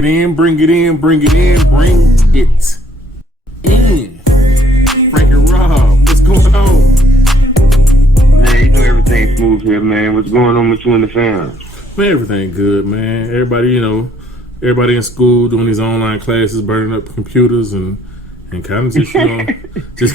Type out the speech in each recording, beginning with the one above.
it in, bring it in, bring it in, bring it in. Frank and Rob, what's going on? Man, you know everything's smooth here, man. What's going on with you and the fam? Man, everything good, man. Everybody, everybody in school doing these online classes, burning up computers and kind of just, just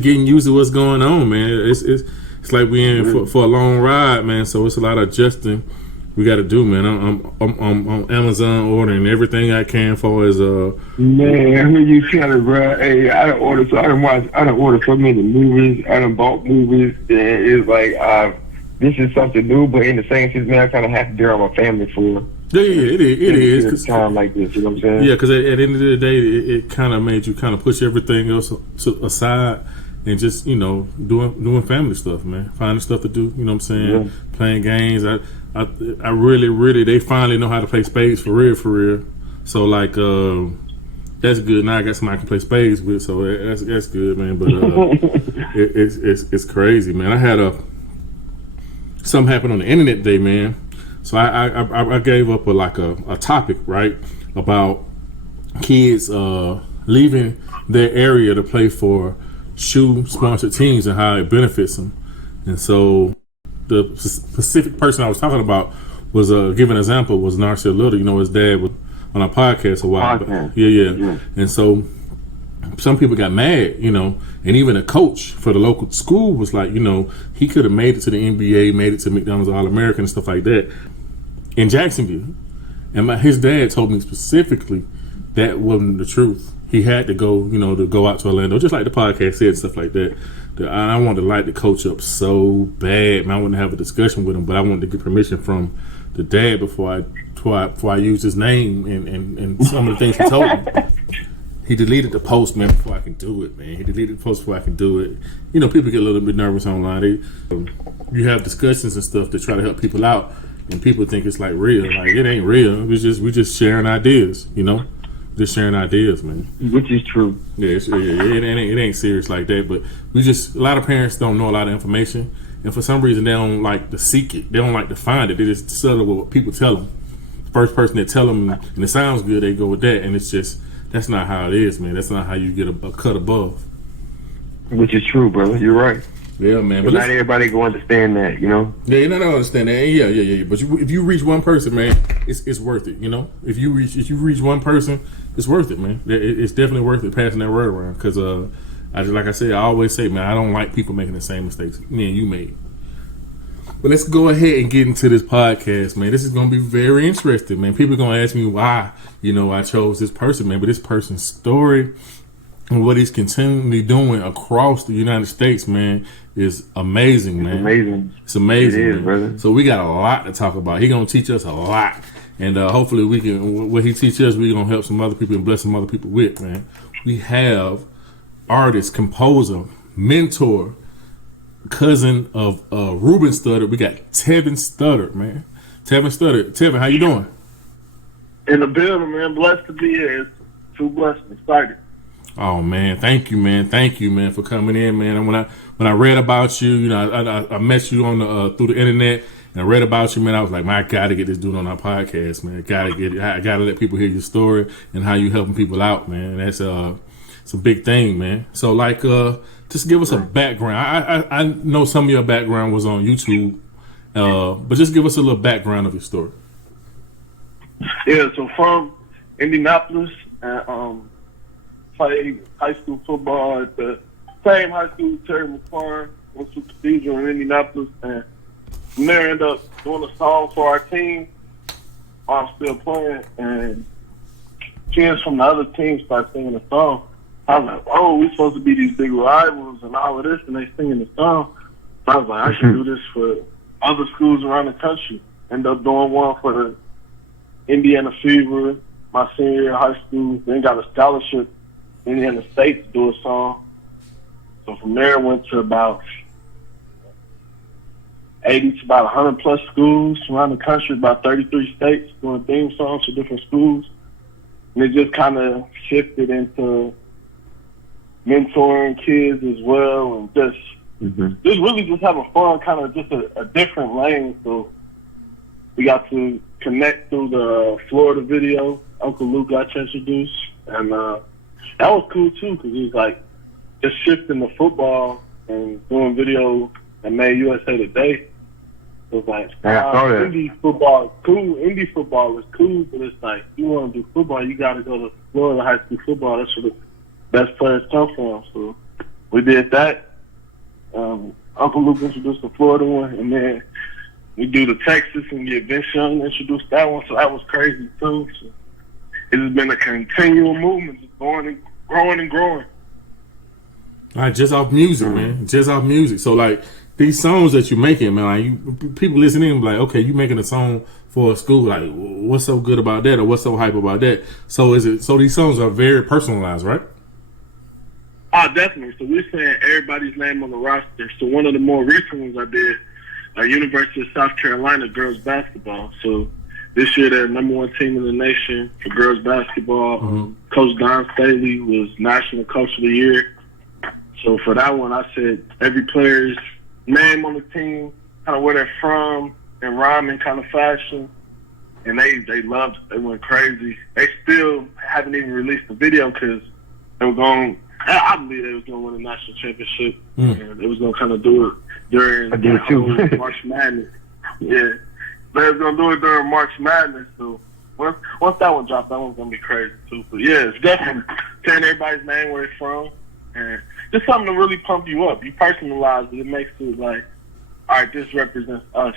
getting used to what's going on, man. It's like we in for a long ride, man. So it's a lot of adjusting we got to do, man. I'm on Amazon ordering everything I can for as Man, who you telling, bro? Hey, I done ordered so many movies. I done bought movies. And it's like this is something new, but in the same sense, man, I kind of have to deal with my family for. Yeah, it is. Time like this, you know what I'm saying? Yeah, because at the end of the day, it kind of made you kind of push everything else aside and just doing family stuff, man. Finding stuff to do, you know what I'm saying? Yeah. Playing games. I really they finally know how to play spades for real. So like that's good. Now I got somebody I can play spades with, so that's good, man. But it's crazy, man. I had something happen on the internet today, man. So I gave up a topic, right, about kids leaving their area to play for shoe sponsored teams and how it benefits them. And so the specific person I was talking about was giving an example was Narcia Little. His dad was on our podcast a while back. Yeah. And so some people got mad, and even a coach for the local school was like, he could have made it to the NBA, made it to McDonald's All-American and stuff like that in Jacksonville. And his dad told me specifically that wasn't the truth. He had to go, to go out to Orlando, just like the podcast said, stuff like that. I wanted to light the coach up so bad, man. I wanted to have a discussion with him, but I wanted to get permission from the dad before I used his name and some of the things he told me. He deleted the post, man, before I can do it, man. People get a little bit nervous online. You have discussions and stuff to try to help people out, and people think it's like real. Like, it ain't real. We just sharing ideas, Just sharing ideas, man. Which is true. Yeah, it ain't serious like that. But a lot of parents don't know a lot of information, and for some reason they don't like to seek it. They don't like to find it. They just settle with what people tell them. The first person that tell them, and it sounds good, they go with that, and it's just that's not how it is, man. That's not how you get a cut above. Which is true, brother. You're right. Yeah, man. But not everybody gonna understand that, Yeah, you're not gonna understand that. Yeah. But if you reach one person, man, it's worth it. If you reach one person, it's worth it, man. It's definitely worth it passing that word around. Because like I said, I always say, man, I don't like people making the same mistakes me and you made. But let's go ahead and get into this podcast, man. This is gonna be very interesting, man. People are gonna ask me why, I chose this person, man. But this person's story and what he's continually doing across the United States, man, is amazing, man. It's amazing. It is, man. Brother. So we got a lot to talk about. He's gonna teach us a lot, and hopefully we can. What he teaches us, we're gonna help some other people and bless some other people with, man. We have artist, composer, mentor, cousin of Ruben Studdard. We got Tevin Studdard, man. Tevin Studdard. Tevin, how you doing? In the building, man. Blessed to be here. It's too blessed and excited. Oh man, thank you, man, for coming in, man. And when I read about you, I met you on through the internet, and I read about you, man. I was like, man, I gotta get this dude on our podcast, man. I gotta let people hear your story and how you helping people out, man. That's it's a big thing, man. So like, just give us a background. I know some of your background was on YouTube, but just give us a little background of your story. Yeah, so from Indianapolis, and played high school football at the same high school Terry McLaurin, went to Cathedral in Indianapolis, and from there ended up doing a song for our team while I'm still playing, and kids from the other team start singing the song. I was like, oh, we're supposed to be these big rivals and all of this, and they singing the song. So I was like, I should do this for other schools around the country. Ended up doing one for the Indiana Fever my senior year of high school, then got a scholarship in Indiana State to do a song. So from there, went to about 80 to about 100 plus schools around the country, about 33 states, doing theme songs for different schools. And it just kind of shifted into mentoring kids as well, and just really just having fun, kind of just a different lane. So we got to connect through the Florida video Uncle Luke got to introduce, and that was cool too because he was like just shifting the football and doing video that made USA Today. It was like indie football is cool. Indie football is cool, but it's like you want to do football, you got to go to Florida high school football. That's where the best players come from. So we did that. Uncle Luke introduced the Florida one, and then we do the Texas and get Vince Young introduced that one. So that was crazy too. So it has been a continual movement, just going and growing and growing. All right, just off music, man. Just off music. So like these songs that you're making, man, like people listening, like, okay, you making a song for a school, like, what's so good about that, or what's so hype about that? So these songs are very personalized, right? Definitely. So we're saying everybody's name on the roster. So one of the more recent ones I did, University of South Carolina girls basketball. So this year they're number one team in the nation for girls basketball. Mm-hmm. Coach Don Staley was National Coach of the Year. So for that one, I said every player's name on the team, kind of where they're from, in rhyming kind of fashion. And they loved it. They went crazy. They still haven't even released the video because they were going. I believe they was going to win a national championship. And they was going to kind of do it during March Madness. Yeah. They was going to do it during March Madness. So once that one dropped, that one's going to be crazy too. But yeah, it's definitely saying everybody's name, where they're from. And just something to really pump you up. You personalize it. It makes it like, all right, this represents us.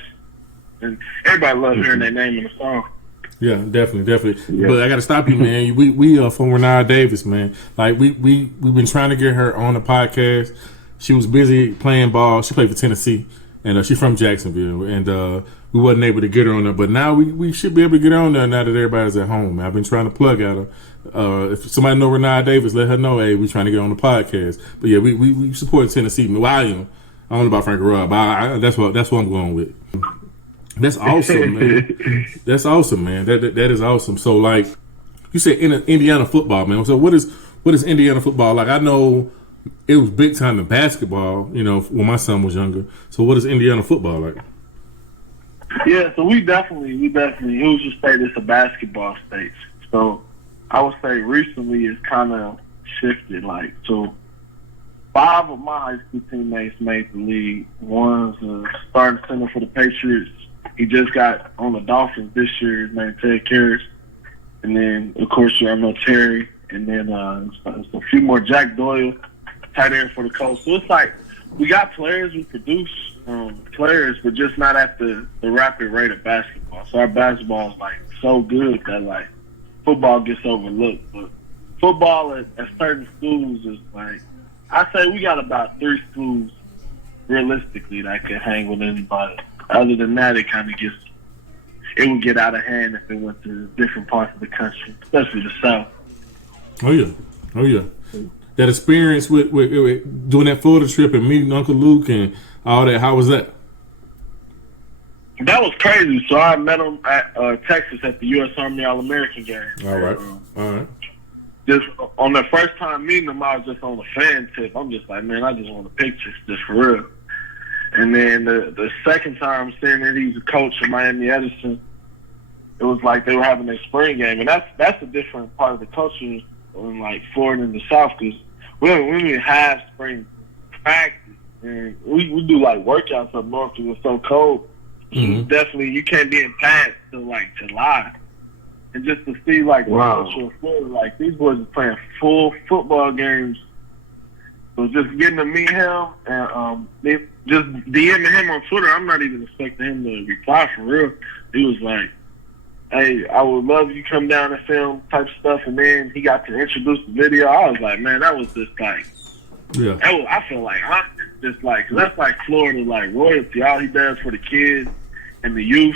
And everybody loves hearing their name in the song. Yeah, definitely. Yeah. But I got to stop you, man. We are from Renata Davis, man. Like we've been trying to get her on the podcast. She was busy playing ball. She played for Tennessee, and she's from Jacksonville. And we wasn't able to get her on there. But now we should be able to get her on there now that everybody's at home. Man. I've been trying to plug at her. If somebody know Renata Davis, let her know. Hey, we're trying to get on the podcast. But yeah, we support Tennessee. Well, I don't know about Frank Robb. That's what I'm going with. That's awesome, man. That's awesome, man. That is awesome. So, like you said, Indiana football, man. So, what is Indiana football like? I know it was big time in basketball, you know, when my son was younger. So, what is Indiana football like? Yeah, so we definitely usually say it's a basketball state. So, I would say recently it's kind of shifted. Like, so 5 of my high school teammates made the league. One's a starting center for the Patriots. He just got on the Dolphins this year. His name Ted Karras. And then, of course, I know Terry. And then a few more. Jack Doyle, tight end for the Colts. So it's like we got players, we produce players, but just not at the rapid rate of basketball. So our basketball is, like, so good that, like, football gets overlooked. But football at certain schools is, like, I say we got about 3 schools realistically that can hang with anybody. Other than that, it would get out of hand if it went to different parts of the country, especially the South. Oh yeah. That experience with doing that Florida trip and meeting Uncle Luke and all that. How was that? That was crazy. So I met him at Texas at the U.S. Army All-American game. All right. Just on the first time meeting him, I was just on the fan tip. I'm just like, man, I just want a picture, just for real. And then the second time seeing that he's a coach of Miami Edison, it was like they were having their spring game. And that's a different part of the culture in, like, Florida and the South, because we don't even have spring practice. And we do, like, workouts up north because it's so cold. Mm-hmm. So definitely you can't be in pads till, like, July. And just to see, like, the culture of Florida, like, these boys are playing full football games. So just getting to meet him and just DMing him on Twitter, I'm not even expecting him to reply for real. He was like, hey, I would love you come down and film type stuff. And then he got to introduce the video. I was like, man, that was just like, I feel like I'm just like, 'cause that's like Florida, like royalty. All he does for the kids and the youth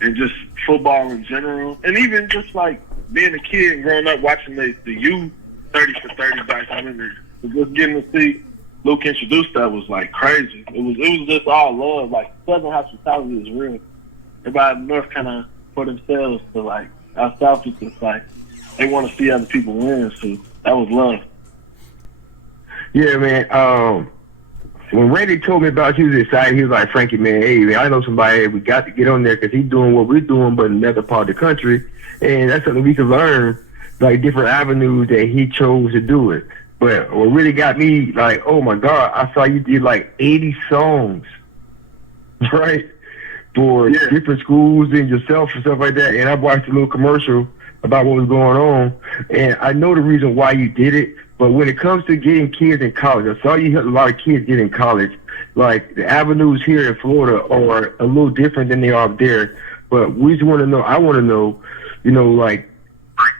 and just football in general. And even just like being a kid and growing up watching the youth 30 for 30 documentary. Just getting to see Luke introduce that was like crazy. It was just all love. Like, Southern hospitality is real. Everybody in the North kind of for themselves, but like our South is just like they want to see other people win. So that was love. Yeah, man. when Randy told me about you, he was excited. He was like, Frankie, man, hey, man, I know somebody. We got to get on there because he's doing what we're doing, but in another part of the country. And that's something we can learn, like different avenues that he chose to do it. But what really got me, like, oh my God, I saw you did like 80 songs, right? For different schools and yourself and stuff like that. And I watched a little commercial about what was going on. And I know the reason why you did it. But when it comes to getting kids in college, I saw you help a lot of kids get in college. Like the avenues here in Florida are a little different than they are up there. But we just want to know, I want to know, like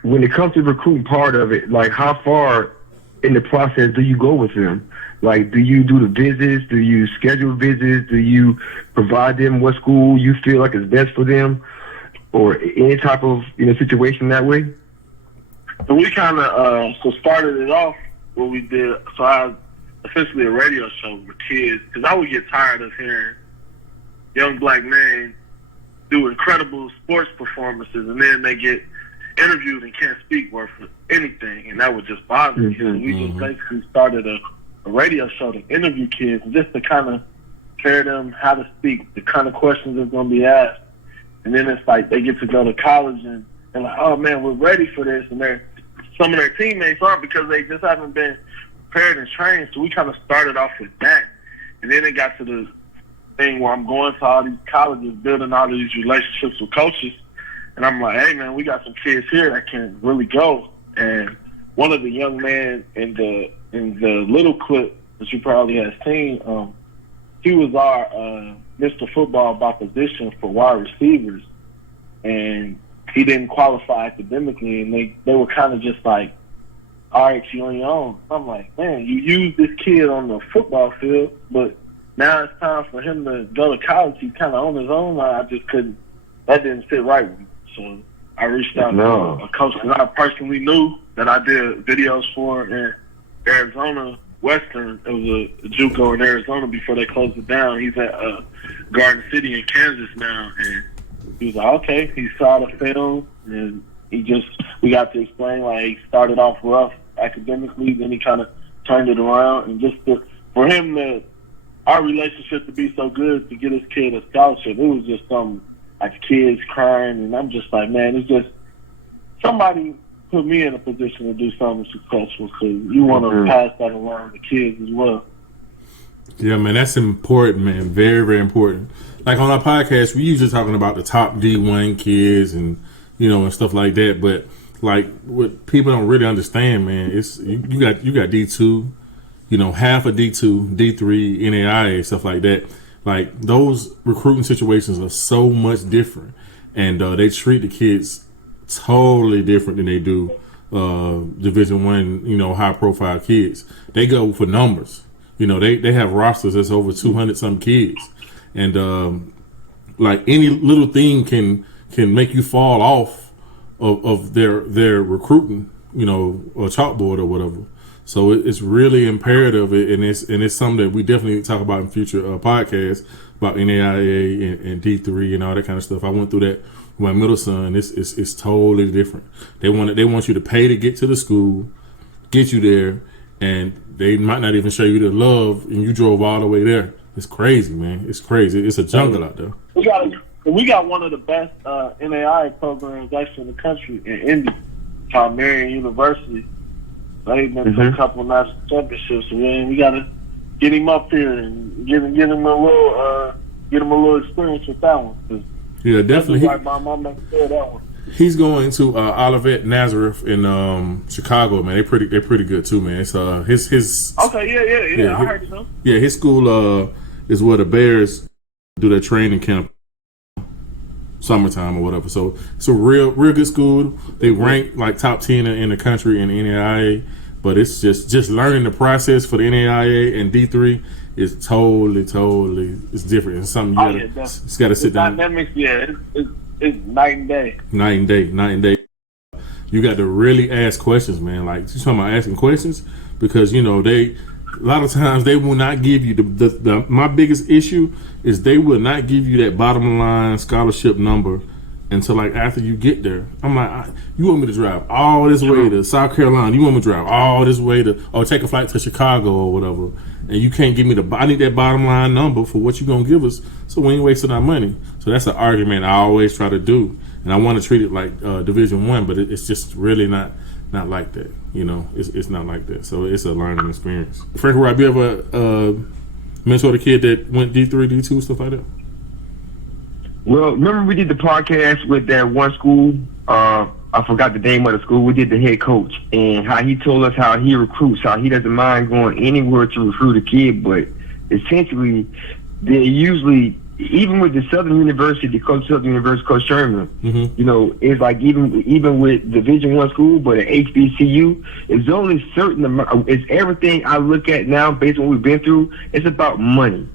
when it comes to the recruiting part of it, like how far in the process do you go with them? Like, do you do the visits? Do you schedule visits? Do you provide them what school you feel like is best for them? Or any type of situation that way? So we kind of started it off what we did. So I essentially a radio show for kids because I would get tired of hearing young black men do incredible sports performances and then they get interviewed and can't speak worth anything, and that would just bother me. So we just basically started a radio show to interview kids and just to kind of prepare them how to speak, the kind of questions that's going to be asked. And then it's like they get to go to college and they're like, oh man, we're ready for this. And some of their teammates aren't because they just haven't been prepared and trained. So we kind of started off with that. And then it got to the thing where I'm going to all these colleges, building all these relationships with coaches. And I'm like, hey man, we got some kids here that can really go. And one of the young men in the little clip that you probably have seen, he was our Mr. Football by position for wide receivers, and he didn't qualify academically, and they were kind of just like, all right, you on your own. I'm like, man, you used this kid on the football field, but now it's time for him to go to college. He's kind of on his own. I just couldn't. That didn't fit right with me. So I reached out to a coach that I personally knew that I did videos for in Arizona Western. It was a JUCO in Arizona before they closed it down. He's at Garden City in Kansas now, and he was like, okay. He saw the film, and we got to explain, like, he started off rough academically, then he kind of turned it around, and for him our relationship to be so good to get his kid a scholarship, it was just something. Like kids crying, and I'm just like, man, it's just somebody put me in a position to do something successful because you want to pass that along to kids as well. Yeah, man, that's important, man. Very, very important. Like on our podcast, we usually talking about the top D1 kids and and stuff like that. But like what people don't really understand, man, it's you got D2, half of D2, D3, NAIA, stuff like that. Like those recruiting situations are so much different, and they treat the kids totally different than they do Division I, high profile kids. They go for numbers. They have rosters that's over 200 some kids, and like any little thing can make you fall off of their recruiting, or chalkboard or whatever. So it's really imperative, and it's something that we definitely talk about in future podcasts about NAIA and D3 and all that kind of stuff. I went through that with my middle son. It's totally different. They want you to pay to get to the school, get you there, and they might not even show you the love, and you drove all the way there. It's crazy, man. It's crazy. It's a jungle out there. We got one of the best NAIA programs actually in the country in Indy, called Marion University. They've been to a couple of national championships, and we gotta get him up here and get him a little experience with that one. Yeah, definitely. Right by my man said that one. He's going to Olivet Nazareth in Chicago, man. They're pretty good too, man. It's his. Okay, yeah. I heard so. Yeah, his school is where the Bears do their training camp, summertime or whatever. So it's a real good school. They rank like top 10 in the country in the NAIA, but it's just learning the process for the NAIA and D3 is totally it's different. It's something you got to sit down. Dynamics, it's night and day. Night and day. You got to really ask questions, man. Like you talking about asking questions because a lot of times they will not give you my biggest issue is they will not give you that bottom line scholarship number until like after you get there. I'm like, you want me to drive all this way to South Carolina? You want me to drive all this way or take a flight to Chicago or whatever? And you can't give me I need that bottom line number for what you gonna give us, so we ain't wasting our money. So that's an argument I always try to do, and I want to treat it like Division I, but it's just really not like that. You know, it's not like that. So it's a learning experience. Frank, Rob, you ever mentor the kid that went D3, D2, stuff like that? Well, remember we did the podcast with that one school, I forgot the name of the school. We did the head coach and how he told us how he recruits, how he doesn't mind going anywhere to recruit a kid, but essentially they usually, even with the Southern University, Coach Sherman, you know, it's like even with Division I school, but at HBCU, it's only certain amount. It's everything I look at now based on what we've been through. It's about money.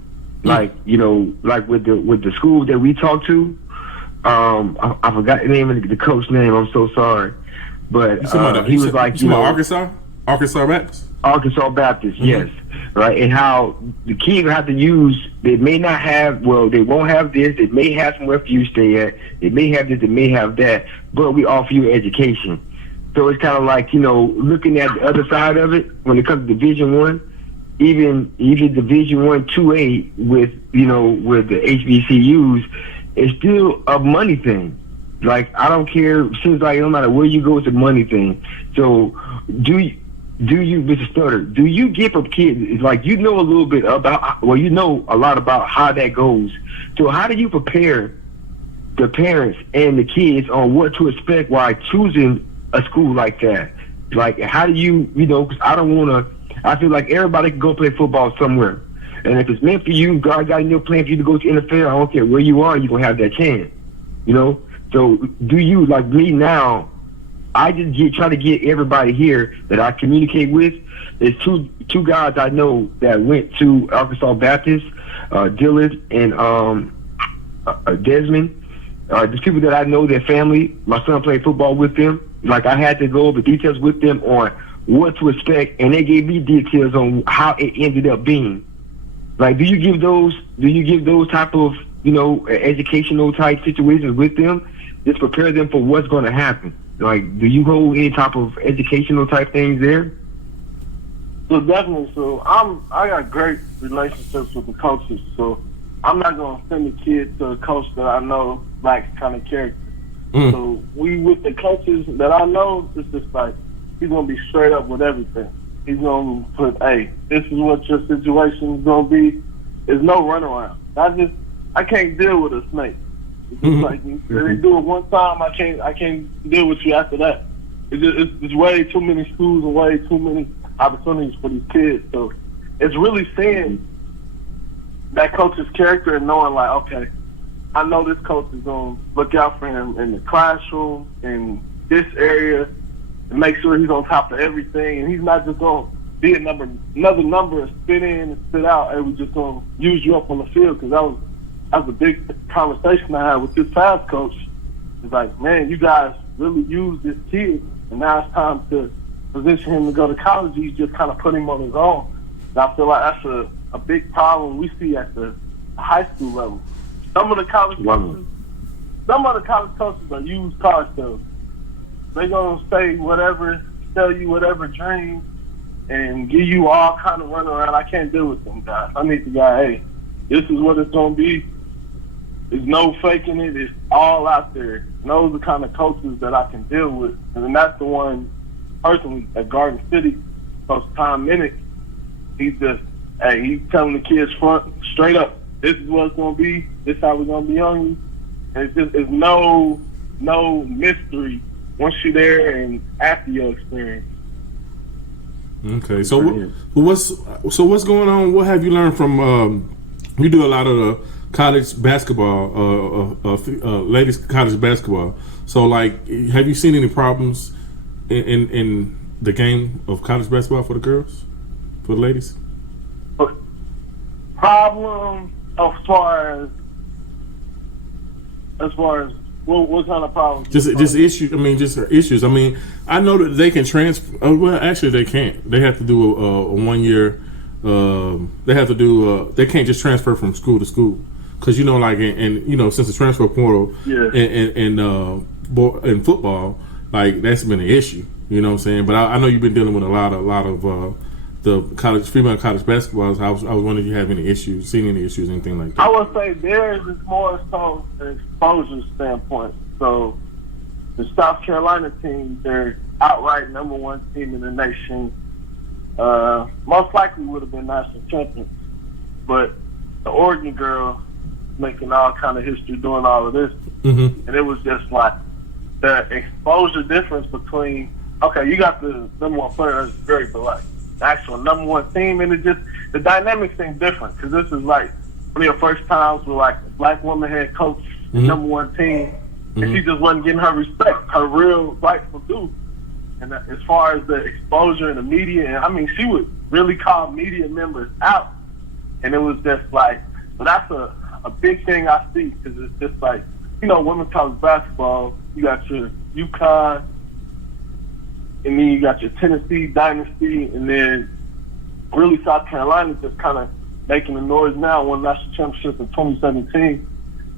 Like, you know, like with the school that we talked to, I forgot the name of the coach name. I'm so sorry, but he was like, you know, Arkansas Baptist. Arkansas Baptist, yes, right. And how the kids will have to use. They may not have. Well, they won't have this. They may have somewhere for you to stay at. They may have this. They may have that. But we offer you education. So it's kind of like, you know, looking at the other side of it when it comes to Division I. Even Division I 2A with, you know, with the HBCUs, it's still a money thing. Like, I don't care. It seems like no matter where you go, it's a money thing. So do you, Mr. Studdard, do you give a kid, like, you know a little bit about, well, you know a lot about how that goes. So how do you prepare the parents and the kids on what to expect while choosing a school like that? Like, how do you, you know, 'cause I feel like everybody can go play football somewhere. And if it's meant for you, God got a new plan for you to go to NFL, I don't care where you are, you're going to have that chance. You know? So do you, like me now, I just try to get everybody here that I communicate with. There's two guys I know that went to Arkansas Baptist, Dillard and Desmond. There's people that I know, their family. My son played football with them. Like, I had to go over details with them on what to expect, and they gave me details on how it ended up being. Like, do you give those type of, you know, educational type situations with them? Just prepare them for what's going to happen. Like, do you hold any type of educational type things there? So definitely. So I got great relationships with the coaches. So I'm not gonna send a kid to a coach that I know lacks kind of character. So with the coaches that I know, it's just like, he's going to be straight up with everything. He's going to put, hey, this is what your situation is going to be. There's no runaround. I can't deal with a snake. It's just like, they do it one time, I can't deal with you after that. It's way too many schools and way too many opportunities for these kids. So it's really seeing that coach's character and knowing, like, okay, I know this coach is going to look out for him in the classroom, in this area, and make sure he's on top of everything, and he's not just going to be another number and spit in and spit out, and we're just going to use you up on the field. Because that was a big conversation I had with this past coach. It's like, man, you guys really use this kid, and now it's time to position him to go to college. You just kind of put him on his own. And I feel like that's a big problem we see at the high school level. Some of the college coaches are used car salesmen. They're going to say whatever, sell you whatever dream, and give you all kind of runaround. I can't deal with them guys. I need the guy, hey, this is what it's going to be. There's no faking it. It's all out there. And those are the kind of coaches that I can deal with. And that's the one, personally, at Garden City, Coach Tom Minnick. He's just, hey, he's telling the kids straight up, this is what it's going to be. This is how we're going to be on you. And it's no mystery once you're there and after your experience. Okay, so what's going on? What have you learned from? You do a lot of the college basketball, ladies college basketball. So, like, have you seen any problems in the game of college basketball for the girls, for the ladies? Problems as far as what kind of problems? Just issues. I mean, just issues. I mean, I know that they can transfer. Well, actually, they can't. They have to do a 1 year. They have to do. They can't just transfer from school to school. because like in since the transfer portal, Yeah. in football, like that's been an issue. You know what I'm saying? But I know you've been dealing with a lot of the female college basketballs. I was wondering if you have any issues, seen any issues, anything like that. I would say theirs is more so an exposure standpoint. So the South Carolina team, they're outright number one team in the nation. Most likely would have been national champions, but the Oregon girl making all kind of history doing all of this, and it was just like the exposure difference between, okay, you got the number one player that's very black, the actual number one team, and it just, the dynamics seem different, because this is like one of your first times with like a black woman head coach, number one team, and she just wasn't getting her respect, her real rightful due. And as far as the exposure in the media, and I mean, she would really call media members out, and it was just like, but that's a big thing I see, because it's just like, women's college basketball, you got your UConn, and then you got your Tennessee dynasty, and then really South Carolina just kind of making the noise now, won national championship in 2017,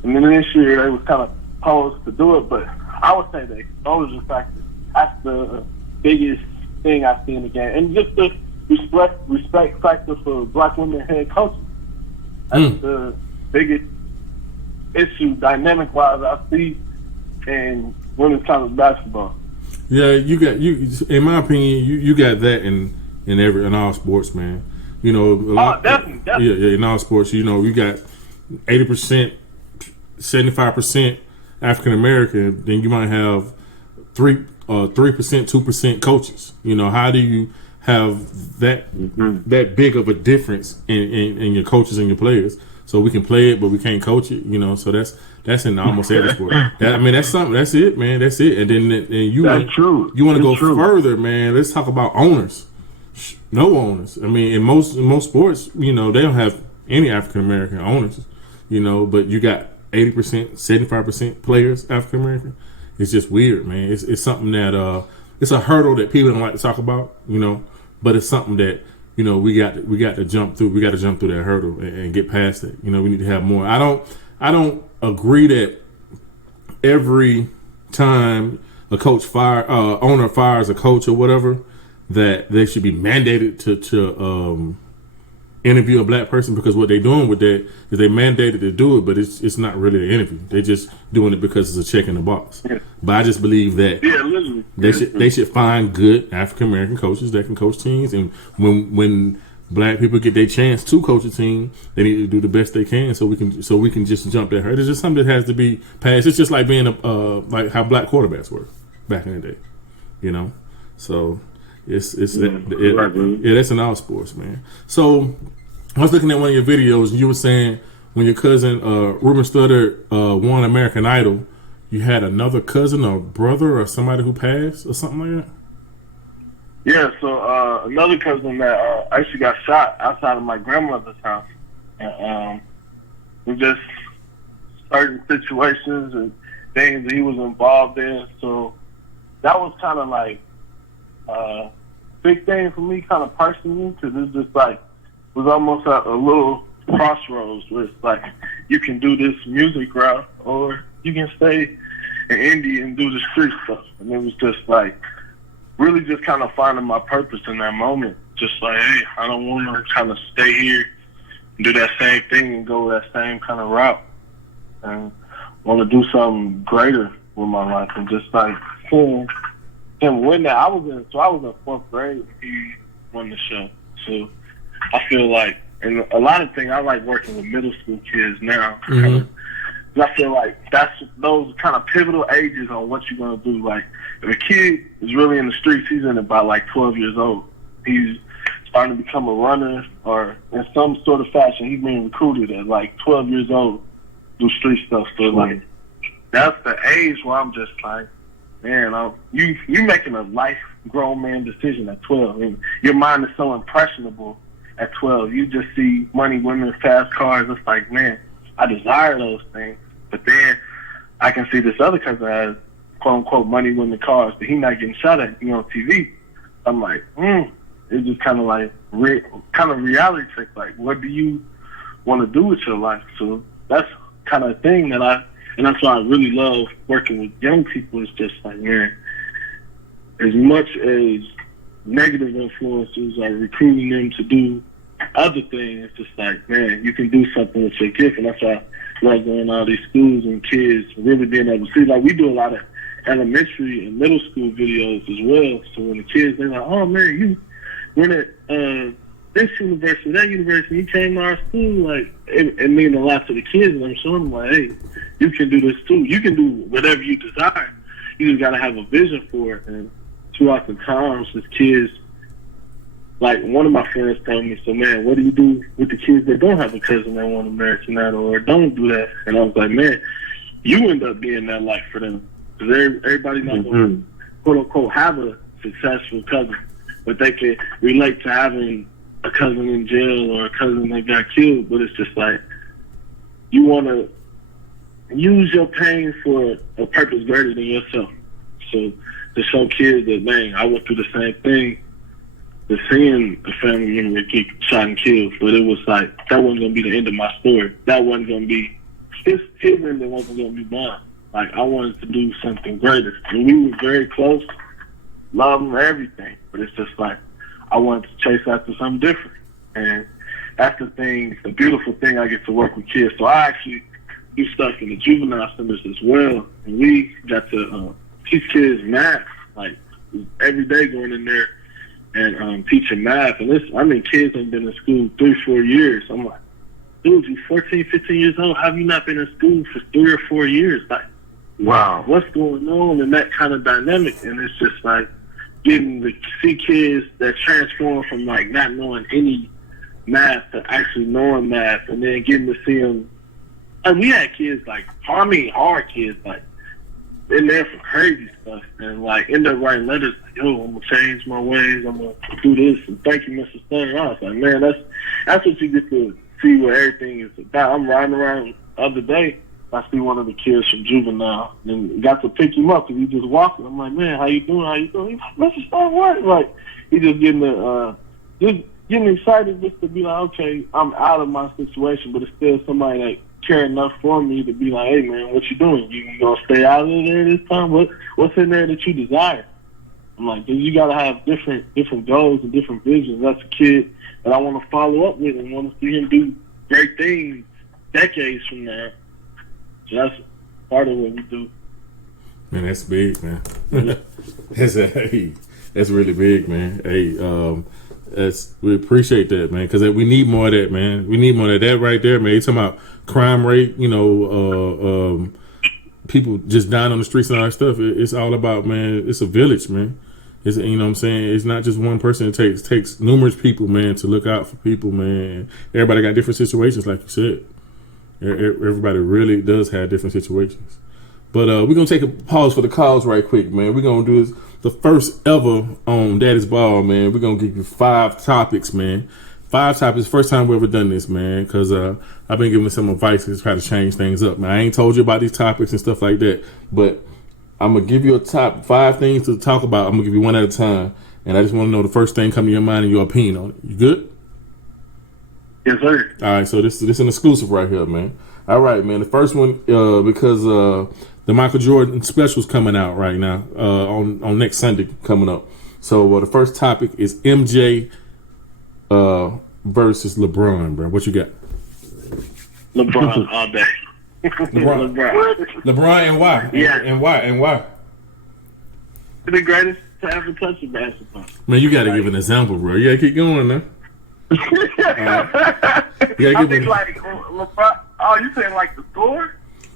and then this year they was kind of posed to do it, but I would say the exposure factor, that's the biggest thing I see in the game, and just the respect factor for black women head coaches. That's the biggest issue, dynamic-wise, I see in women's college basketball. Yeah, in my opinion, you got that in all sports, man. Definitely. Yeah, in all sports, you got 80%, 75% African American, then you might have 3%, 2% coaches. How do you have that big of a difference in your coaches and your players? So we can play it, but we can't coach it. So that's in almost every sport. That's something. That's it, man. That's it. And then you want to go further, man. Let's talk about owners. No owners. I mean, in most sports, they don't have any African American owners. But you got 80%, 75% players African American. It's just weird, man. It's something that it's a hurdle that people don't like to talk about. But it's something that we got to jump through. We got to jump through that hurdle and get past it. We need to have more. I don't agree that every time a owner fires a coach or whatever, that they should be mandated to interview a black person, because what they're doing with that is they mandated to do it, but it's not really an interview. They're just doing it because it's a check in the box. Yeah. But I just believe that they should find good African American coaches that can coach teams, and when black people get their chance to coach a team, they need to do the best they can, so we can just jump that hurdle. It's just something that has to be passed. It's just like being like how black quarterbacks were back in the day, So that's in all sports, man. So I was looking at one of your videos, and you were saying when your cousin Ruben Studdard won American Idol, you had another cousin or brother or somebody who passed or something like that? Yeah, so another cousin that actually got shot outside of my grandmother's house. And with just certain situations and things that he was involved in. So that was kind of like a big thing for me, kind of personally, because it's just like, it was almost a little crossroads where it's like, you can do this music route or you can stay in Indy and do the street stuff. And it was just like, really just kind of finding my purpose in that moment. Just like, hey, I don't want to kind of stay here and do that same thing and go that same kind of route. And want to do something greater with my life. And just like him win that. I was in fourth grade when he won the show. So I feel like, and a lot of things, I like working with middle school kids now. I feel like that's those kind of pivotal ages on what you're going to do. Like, if a kid is really in the streets, he's in about like 12 years old. He's starting to become a runner, or in some sort of fashion, he's being recruited at like 12 years old, do street stuff. So like, that's the age where I'm just like, man, you making a life grown man decision at 12. And your mind is so impressionable at 12. You just see money, women, fast cars. It's like, man, I desire those things. But then I can see this other cousin has quote unquote money, women, cars, but he's not getting shot at, on TV. I'm like, it's just kind of like reality check. Like, what do you want to do with your life? So that's kind of thing and that's why I really love working with young people. It's just like, man, as much as negative influences are recruiting them to do other things, it's just like, man, you can do something with your gift. And that's why I love going to all these schools and kids really being able to see. Like, we do a lot of elementary and middle school videos as well. So when the kids, they're like, oh, man, you went at this university, that university, you came to our school. Like, it means a lot to the kids. And I'm showing them, like, hey, you can do this too. You can do whatever you desire. You just got to have a vision for it. And too often times, as kids, like one of my friends told me, so man, what do you do with the kids that don't have a cousin that want to marry tonight or don't do that? And I was like, man, you end up being that life for them. Because everybody's not going to, quote unquote, have a successful cousin, but they can relate to having a cousin in jail or a cousin that got killed. But it's just like, you want to use your pain for a purpose greater than yourself. So to show kids that, man, I went through the same thing, to seeing a family member get shot and killed, but it was like, that wasn't going to be the end of my story. That wasn't going to be his end, that wasn't going to be mine. Like, I wanted to do something greater. And we were very close, love him, everything. But it's just like, I wanted to chase after something different. And that's the thing, the beautiful thing, I get to work with kids. So I actually do stuff in the juvenile centers as well. And we got to teach kids math, like every day going in there and teaching math. And kids have been in school 3-4 years. I'm like, dude, you 14, 15 years old. How have you not been in school for 3 or 4 years? Like, wow, what's going on in that kind of dynamic? And it's just like getting to see kids that transform from like not knowing any math to actually knowing math, and then getting to see them. And we had kids like, hard kids, like in there for crazy stuff, and like end up writing letters like, yo, I'm gonna change my ways, I'm gonna do this, and thank you, Mr. Studdard. I was like, man, that's what you get to see what everything is about. I'm riding around the other day, I see one of the kids from juvenile, and got to pick him up, and he just walking. I'm like, man, how you doing? He's like, Mr. Studdard, what? Like, he just getting excited just to be like, okay, I'm out of my situation, but it's still somebody that care enough for me to be like, hey man, what you doing? You gonna stay out of there this time? What's in there that you desire? I'm like, dude, you gotta have different goals and different visions. That's a kid that I want to follow up with and want to see him do great things decades from now. So that's part of what we do. Man, that's big, man. That's really big, man. Hey, we appreciate that, man, because we need more of that, man. We need more of that right there, man. You talking about crime rate, people just dying on the streets and all that stuff. It's all about, man, it's a village, man. It's, you know what I'm saying? It's not just one person. It takes numerous people, man, to look out for people, man. Everybody got different situations, like you said. Everybody really does have different situations. But we're going to take a pause for the calls right quick, man. We're going to do the first ever on Daddy's Ball, man. We're going to give you 5 topics, man. 5 topics. First time we've ever done this, man, because I've been giving some advice to try to change things up, man. I ain't told you about these topics and stuff like that, but I'm going to give you a top 5 things to talk about. I'm going to give you one at a time, and I just want to know the first thing come to your mind and your opinion on it. You good? Yes, sir. All right, so this is an exclusive right here, man. All right, man. The first one, because the Michael Jordan special's coming out right now on next Sunday coming up. So the first topic is MJ versus LeBron, bro. What you got? LeBron all day. LeBron and why? Yeah. And why? The greatest to ever touch basketball. Man, you got to give an example, bro. You got to keep going, man. I think like LeBron. Oh, you saying like the score?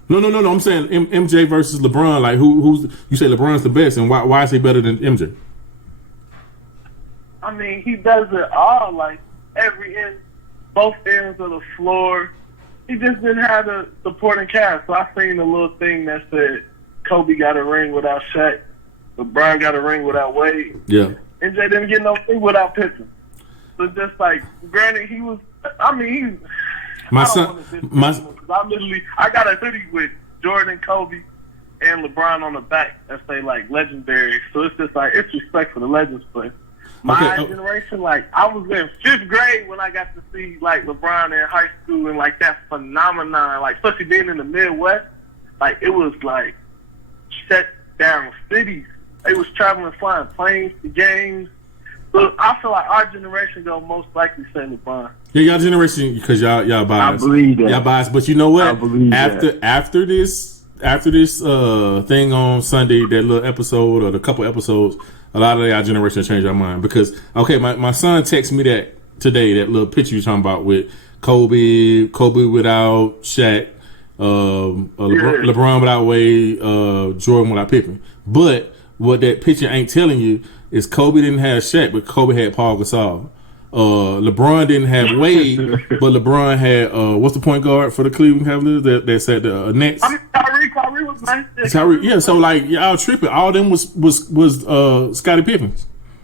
No. I'm saying MJ versus LeBron. Like who's you say LeBron's the best, and why is he better than MJ? I mean, he does it all. Like every end, both ends of the floor. He just didn't have the supporting cast. So I seen a little thing that said Kobe got a ring without Shaq, LeBron got a ring without Wade. Yeah. MJ didn't get no thing without Pippen. So just like, granted, he was. I mean, I got a hoodie with Jordan, Kobe, and LeBron on the back that say like legendary. So it's just like, it's respect for the legends, but My generation, like, I was in 5th grade when I got to see, like, LeBron in high school and, like, that phenomenon, like, especially being in the Midwest, like, it was, like, shut down cities. They was traveling, flying planes to games. So I feel like our generation gonna most likely say LeBron. Yeah, y'all generation, because y'all biased. I believe that. Y'all biased, but you know what? I believe after this thing on Sunday, that little episode or the couple episodes, a lot of y'all generation changed our mind. Because my son texted me that today, that little picture you're talking about with Kobe without Shaq, LeBron without Wade, Jordan without Pippen. But what that picture ain't telling you is Kobe didn't have Shaq, but Kobe had Paul Gasol. LeBron didn't have Wade, but LeBron had what's the point guard for the Cleveland Cavaliers that said the Nets? Kyrie was nice. Kyrie, yeah. So like y'all tripping. All of them was Scottie Pippen.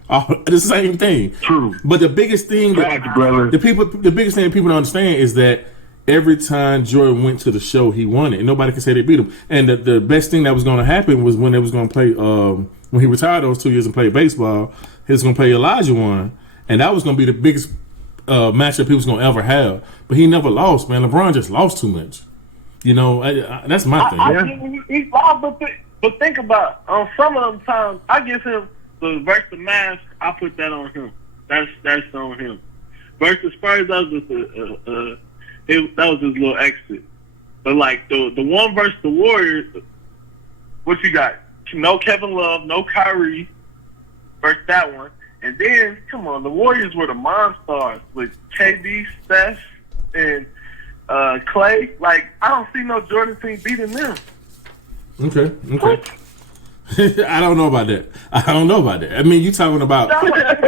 All the same thing. True. But the biggest thing the biggest thing that people don't understand is that every time Jordan went to the show, he won it, and nobody can say they beat him. And the best thing that was going to happen was when they was going to play. When he retired those 2 years and played baseball, he was going to play Elijah one. And that was going to be the biggest matchup he was going to ever have. But he never lost, man. LeBron just lost too much. You know, that's my thing. He lost, but think about it. On some of them times, I give him the versus mask. I put that on him. That's on him. Versus Spurs, that was his little exit. But like the one versus the Warriors, what you got? No Kevin Love, no Kyrie versus that one. And then, come on, the Warriors were the Monstars with KD, Steph, and Clay. Like, I don't see no Jordan team beating them. Okay. I don't know about that. I mean, you talking about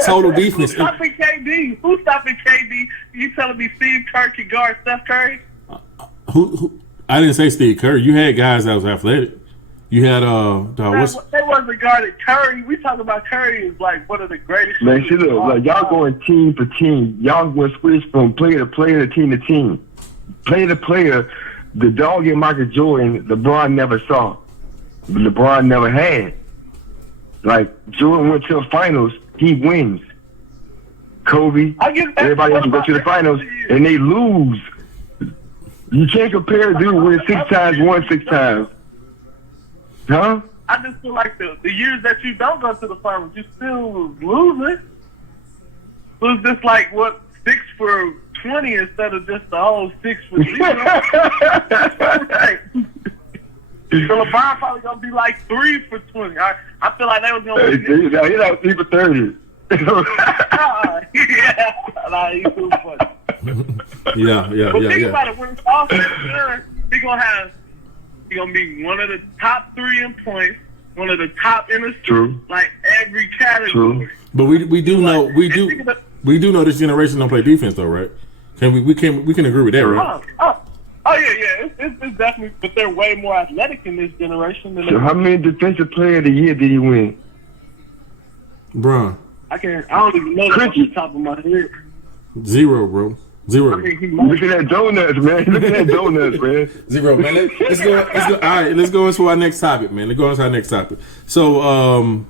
total defense. Who's stopping KD? Who's stopping KD? You telling me Steve Kerr can guard Steph Curry? Who? I didn't say Steve Kerr. You had guys that was athletic. You had they wasn't guarded Curry. We talk about Curry as like one of the greatest. Man, see, look, like y'all going team for team. Y'all going switch from player to player to team. Player to player. The dog in Michael Jordan, LeBron never saw. LeBron never had. Like Jordan went to the finals, he wins. Kobe, everybody else go to the finals and they lose. You can't compare a dude win 6 times, won 6 times. Huh? I just feel like the years that you don't go to the finals, you still losing. It was just like 6 for 20 instead of just the whole 6 for 0. So LeBron probably gonna be like 3 for 20. I feel like they was gonna win. He's like 3 for 30. Yeah, nah, he's too funny. Yeah. But think about it, when it's all said and done, he's gonna be one of the top 3 in points, one of the top in the like every category. True. But we do know this generation don't play defense though, right? We can agree with that, right? Oh yeah. It's definitely, but they're way more athletic in this generation than. So how many defensive player of the year did he win? Bron. I don't even know that off the top of my head. 0, bro. 0. I mean, look at that donuts, man. 0, man. Let's go. All right, let's go into our next topic, man. So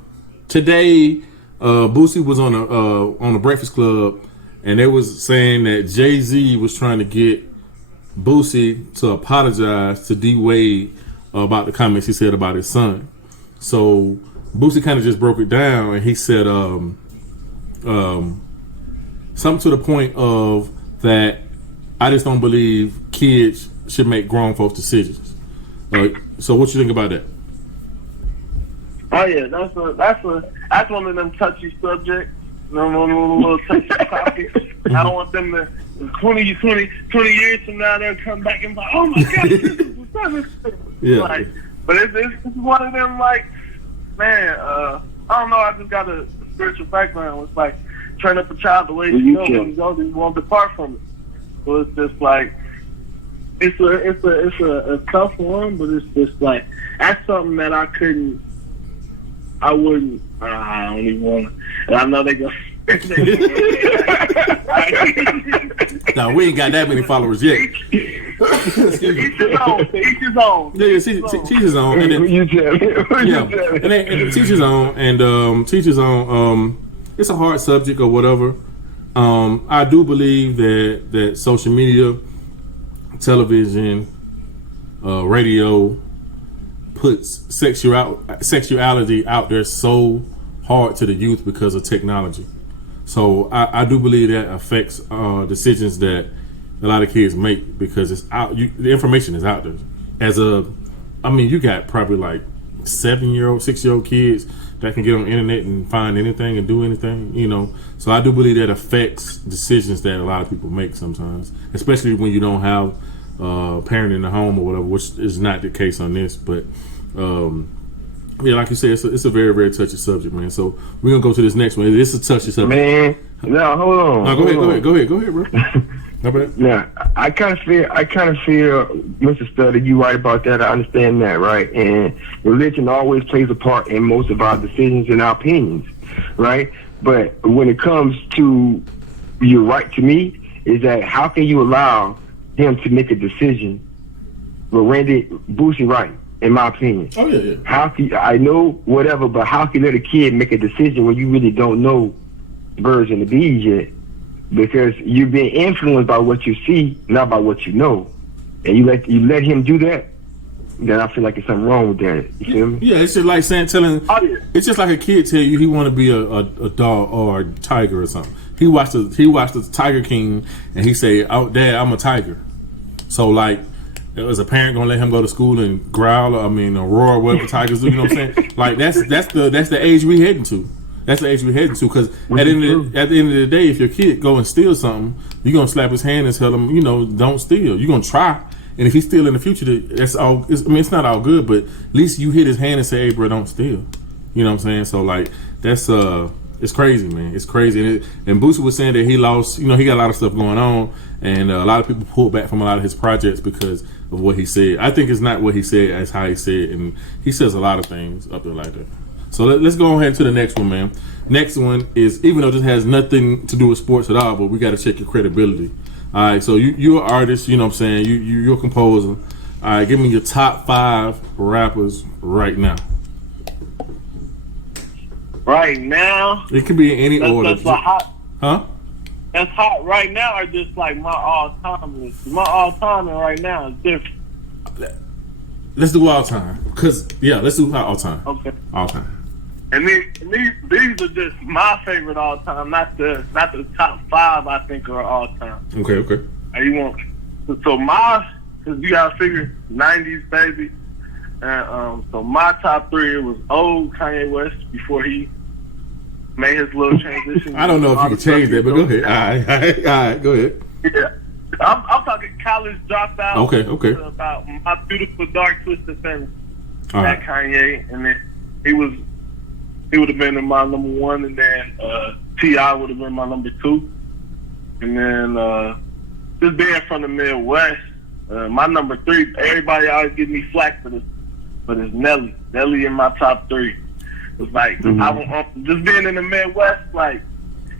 today, Boosie was on the Breakfast Club, and they was saying that Jay-Z was trying to get Boosie to apologize to D Wade about the comments he said about his son. So Boosie kind of just broke it down, and he said something to the point of that I just don't believe kids should make grown folks decisions. So what you think about that? Oh yeah, that's one of them touchy subjects. Little touchy topics. I don't want them to 20 years from now they'll come back and be like, oh my god, this is the yeah. Like, but it's one of them, like, man, I don't know, I just got a spiritual background. It's like train up a child the way you go, when he's older, he won't depart from it. So it's just like it's a tough one, but it's just like that's something that I don't even want to. And I know they go. No, we ain't got that many followers yet. Each his own. Yeah, teach his own. And then, teach his own. And teach his own. it's a hard subject or whatever. I do believe that social media, television, radio puts sexuality out there so hard to the youth because of technology. So I do believe that affects decisions that a lot of kids make because it's out. The information is out there. You got probably like 7-year-old, 6-year-old kids that can get on the internet and find anything and do anything, So I do believe that affects decisions that a lot of people make sometimes, especially when you don't have a parent in the home or whatever, which is not the case on this. But like you said, it's a very, very touchy subject, man. So we're gonna go to this next one. This is a touchy subject, man. No, hold on. No, go ahead, bro. Yeah, I kind of feel, Mr. Studdard, you right about that. I understand that, right? And religion always plays a part in most of our decisions and our opinions, right? But when it comes to your right to me, is that how can you allow him to make a decision? But Randy Boosie right, in my opinion. Oh yeah. How can I know whatever? But how can you let a kid make a decision when you really don't know the birds and the bees yet? Because you're being influenced by what you see, not by what you know. And you let him do that, then I feel like there's something wrong with that. You feel me? Yeah, it's just like it's just like a kid tell you he want to be a dog or a tiger or something. He watched the Tiger King and he say, "Oh, Dad, I'm a tiger." So like, is a parent gonna let him go to school and growl? Or roar, whatever tigers do? You know what I'm saying? Like that's the age we heading to. That's the age we're heading to, because at the end of the day, if your kid go and steal something, you're going to slap his hand and tell him, don't steal. You're going to try. And if he steal in the future, that's all. It's not all good, but at least you hit his hand and say, "Hey, bro, don't steal." You know what I'm saying? So, like, that's, it's crazy, man. It's crazy. And Boosie was saying that he lost, he got a lot of stuff going on, and a lot of people pulled back from a lot of his projects because of what he said. I think it's not what he said, it's how he said it. And he says a lot of things up there like that. So let's go ahead to the next one, man. Next one is, even though this has nothing to do with sports at all, but we got to check your credibility. All right, so you're an artist, you know what I'm saying? You're a composer. All right, give me your top 5 rappers right now. Right now? It could be in any order. That's hot. Huh? That's hot right now, or just like my all-time list? My all-time right now is different. Let's do all time. Let's do all time. Okay. All time. And these are just my favorite all time, not the top 5 I think are all time. Okay. You want because you gotta figure 90s baby. And so my top 3 was old Kanye West before he made his little transition. I don't know if you can change that, but go ahead. All right, go ahead. Yeah. I'm talking college dropout. Okay. About My Beautiful Dark Twisted Fantasy. All right. That Kanye, and then he would have been in my number 1, and then T.I. would have been my number 2, and then just being from the Midwest, my number 3. Everybody always give me flack for this, but it's Nelly. Nelly in my top 3. It's like just being in the Midwest, like.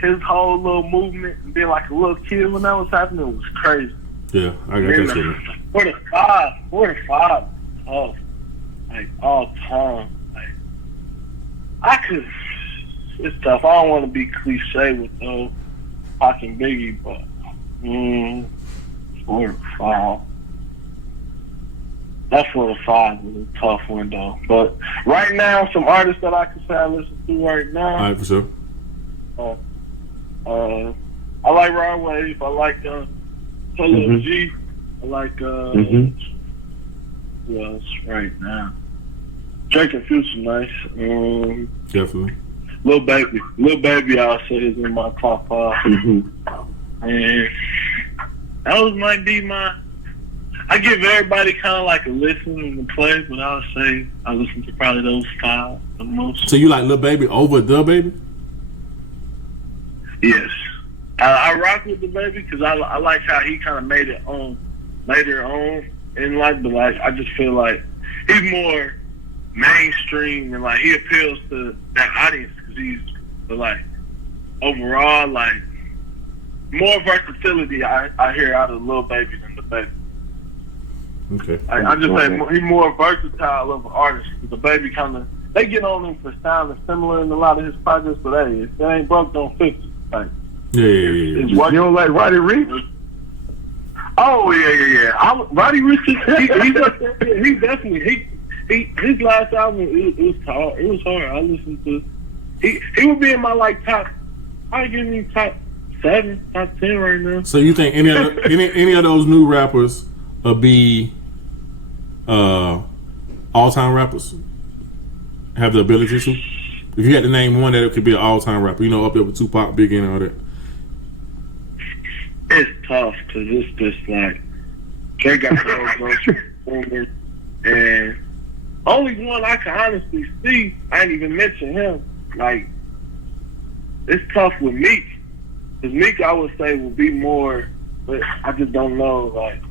His whole little movement and being like a little kid when that was happening was crazy. Yeah, I got that. 45, tough. Like all time. Like it's tough. I don't want to be cliche with Pac and Biggie, but 45. That 45 is a tough one though. But right now, some artists that I can say I listen to right now. All right, for sure. I like Rod Wave. I like Taylor G. I like who else right now? Drake and Future, nice. Definitely. Lil Baby, I'll say is in my top 5. And those might be my. I give everybody kind of like a listen and a play, but I'll say I listen to probably those 5 the most. So you like Lil Baby over the Baby? Yes. I rock with the Baby because I like how he kind of made it on later on in life, but like I just feel like he's more mainstream and like he appeals to that audience because but like overall like more versatility I hear out of Lil Baby than the Baby. Okay. I just say he's more versatile of an artist. The Baby kind of they get on him for sounding similar in a lot of his projects, but hey, if it ain't broke, don't fix it. Like, Yeah. it's You working. don't like Roddy Ricch? Oh yeah. Roddy Ricch, he definitely his last album it was hard. It was hard. I listened to. He would be in my like top. I give me top 7, top 10 right now. So you think any of those new rappers will be all-time rappers? Have the ability to? If you had to name one that it could be an all-time rapper, up there with Tupac, Biggie, and all that. It's tough because it's just like they got those performers, and only one I can honestly see. I ain't even mention him. Like it's tough with Meek, because Meek I would say will be more, but I just don't know. Like,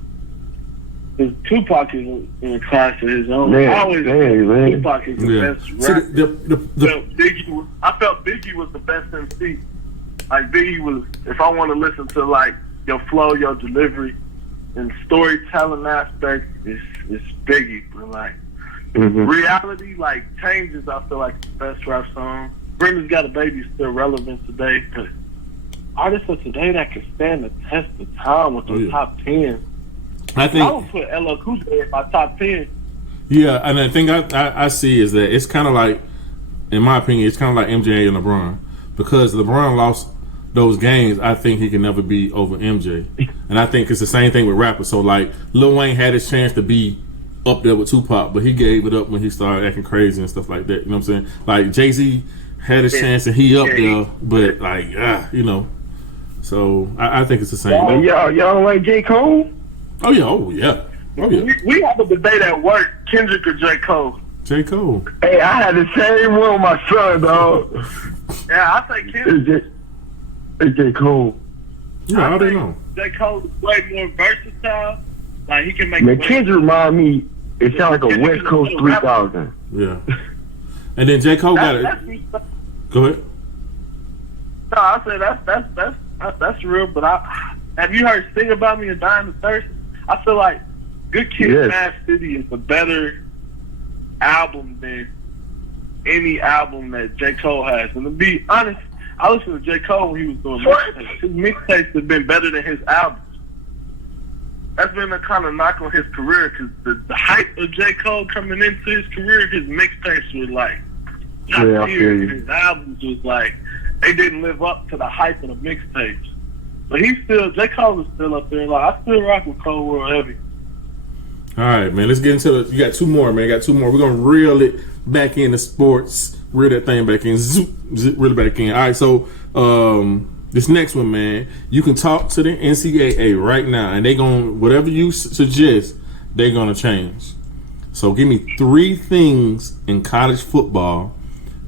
because Tupac is in a class of his own. Man, I always man. Tupac is the best rapper. I felt Biggie was the best MC. Like Biggie was, if I want to listen to like your flow, your delivery, and storytelling aspect, it's Biggie. But like reality, like changes, I feel like the best rap song. Brenda's Got a Baby is still relevant today, but artists of today that can stand the test of time with the top 10. I would put LL Cool J in my top 10. Yeah, and the thing I see is that it's kind of like, in my opinion, it's kind of like MJ and LeBron, because LeBron lost those games. I think he can never be over MJ, and I think it's the same thing with rappers. So like Lil Wayne had his chance to be up there with Tupac, but he gave it up when he started acting crazy and stuff like that. You know what I'm saying? Like Jay-Z had his chance and he up there, but like so I think it's the same. Y'all don't like J. Cole? Oh yeah. We have a debate at work: Kendrick or J. Cole. J. Cole. Hey, I had the same one with my son, dog. Yeah, I say Kendrick. It's J. Cole. Yeah, I don't know. J. Cole is way more versatile. Like he can make. Man, Kendrick remind me. It sounds like a West Coast 3000. Yeah. And then J. Cole got it. Go ahead. No, I said that's real. But have you heard "Sing About Me" and "Dying of Thirst"? I feel like "Good Kid, Mad City" is a better album than any album that J. Cole has. And to be honest, I listened to J. Cole when he was doing mixtapes. His mixtapes have been better than his albums. That's been a kind of knock on his career, because the hype of J. Cole coming into his career, his mixtapes were like top tier. His albums was like, they didn't live up to the hype of the mixtapes. But J. Cole is still up there. Like, I still rock with Cold World heavy. All right, man. Let's get into you got 2 more, man. Got 2 more. We're gonna reel it back into sports. Reel that thing back in. Zoop, reel it back in. All right. So this next one, man, you can talk to the NCAA right now, and they gonna, whatever you suggest, they're gonna change. So give me 3 things in college football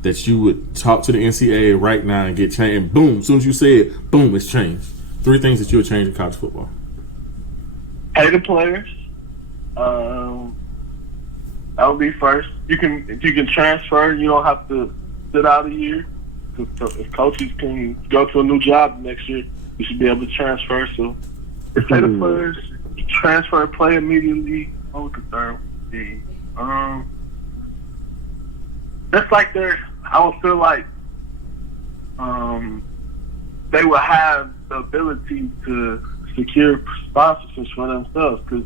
that you would talk to the NCAA right now and get changed. And boom, as soon as you say it, boom, it's changed. 3 things that you would change in college football. Pay the players. That would be first. If you can transfer, you don't have to sit out a year. If coaches can go to a new job next year, you should be able to transfer. So, pay the players, transfer, play immediately. What would the third be? That's like I would feel like they would have the ability to secure sponsorships for themselves, because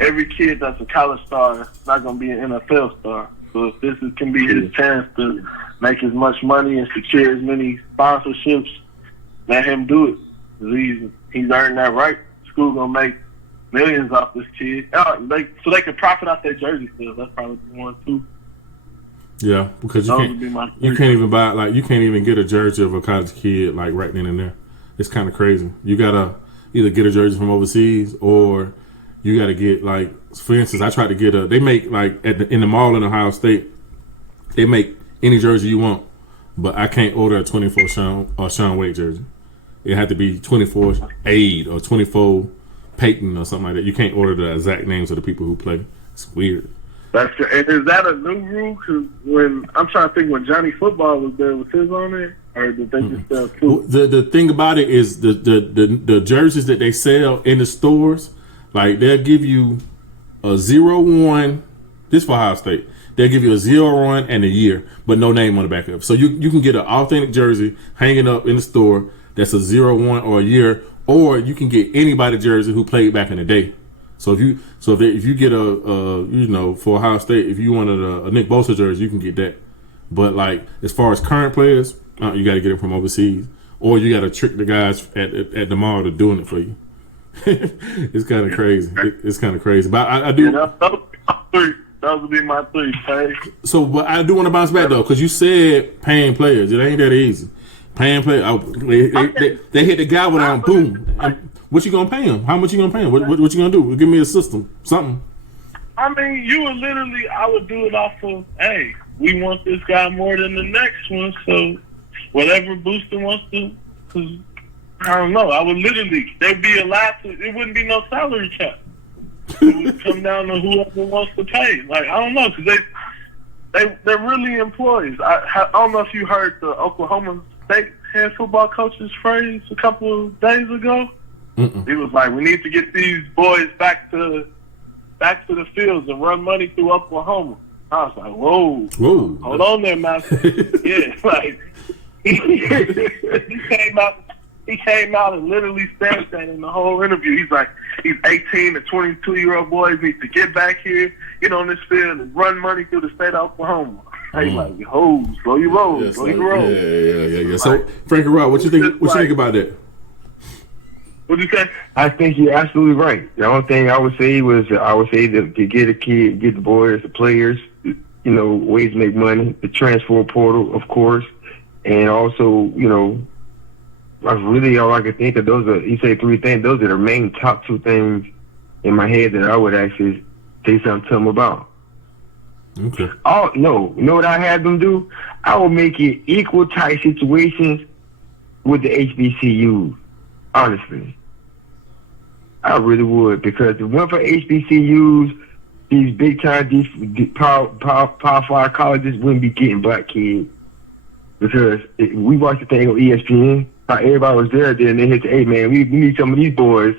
every kid that's a college star is not going to be an NFL star. So if this can be his chance to make as much money and secure as many sponsorships, let him do it. He's earned that right. School going to make millions off this kid. So they can profit off their jersey sales. That's probably one, too. Yeah, because you can't even buy, like, you can't even get a jersey of a college kid, like, right then and there. It's kind of crazy. You got to either get a jersey from overseas, or you got to get, like, for instance, I tried to get they make, like, in the mall in Ohio State, they make any jersey you want, but I can't order a 24 Sean Wade jersey. It had to be 24 Aid or 24 Peyton or something like that. You can't order the exact names of the people who play. It's weird. And is that a new rule? Because when I'm trying to think, when Johnny Football was there, was his on it, or did they just sell two? The thing about it is the jerseys that they sell in the stores, like, they'll give you a 0-1. This for Ohio State. they'll give you a 0 run and a year, but no name on the back of it. So you can get an authentic jersey hanging up in the store that's a 0-1 or a year, or you can get anybody jersey who played back in the day. So if you get a for Ohio State, if you wanted a Nick Bosa jersey, you can get that. But like as far as current players, you got to get it from overseas, or you got to trick the guys at the mall to doing it for you. It's kind of crazy. It's kind of crazy. But I do. Yeah, that would be my 3. Pay. So, but I do want to bounce back though, because you said paying players. It ain't that easy. Paying players. They hit the guy without boom. What you gonna pay him? How much you gonna pay him? What you gonna do? Give me a system, something. I mean, I would do it off of, hey, we want this guy more than the next one, so whatever Booster wants to, because I don't know, they'd be allowed to, it wouldn't be no salary cap. It would come down to whoever wants to pay. Like, I don't know, because they're really employees. I don't know if you heard the Oklahoma State head football coach's phrase a couple of days ago. Mm-mm. He was like, we need to get these boys back to the fields and run money through Oklahoma. I was like, whoa. Hold on there, master. Yeah, like he came out and literally said that in the whole interview. He's like, these 18 to 22-year-old boys need to get back here, get on this field and run money through the state of Oklahoma. He's like, slow your roll, slow your roll. Yeah. So, Frankie Rob, what you think? What you think about that? What'd you say? I think you're absolutely right. The only thing I would say to get a kid, get the boys, the players, ways to make money, the transfer portal, of course, and also, that's really all I could think of. You say 3 things. Those are the main top 2 things in my head that I would actually say something to them about. Okay. Oh no! You know what I had them do? I would make it equal type situations with the HBCUs. Honestly, I really would, because if it weren't for HBCUs, these big time, these power 5 colleges wouldn't be getting black kids. Because we watched the thing on ESPN, how everybody was there, then they hit the, hey man, we need some of these boys.